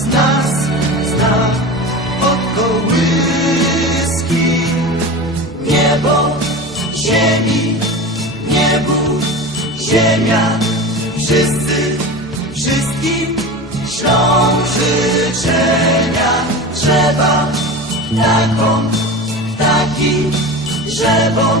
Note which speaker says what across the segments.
Speaker 1: Z nas zna od kołyski. Niebo, ziemi, niebu, ziemia, wszyscy, wszystkim ślą życzenia. Drzewa, ptakom, ptaki, drzewom,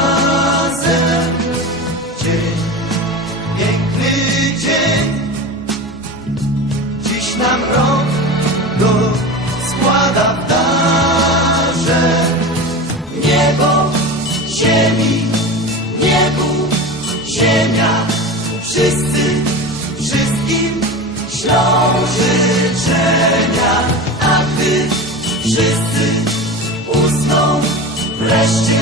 Speaker 1: Ziemia, wszyscy, wszystkim ślą życzenia, a gdy wszyscy usną wreszcie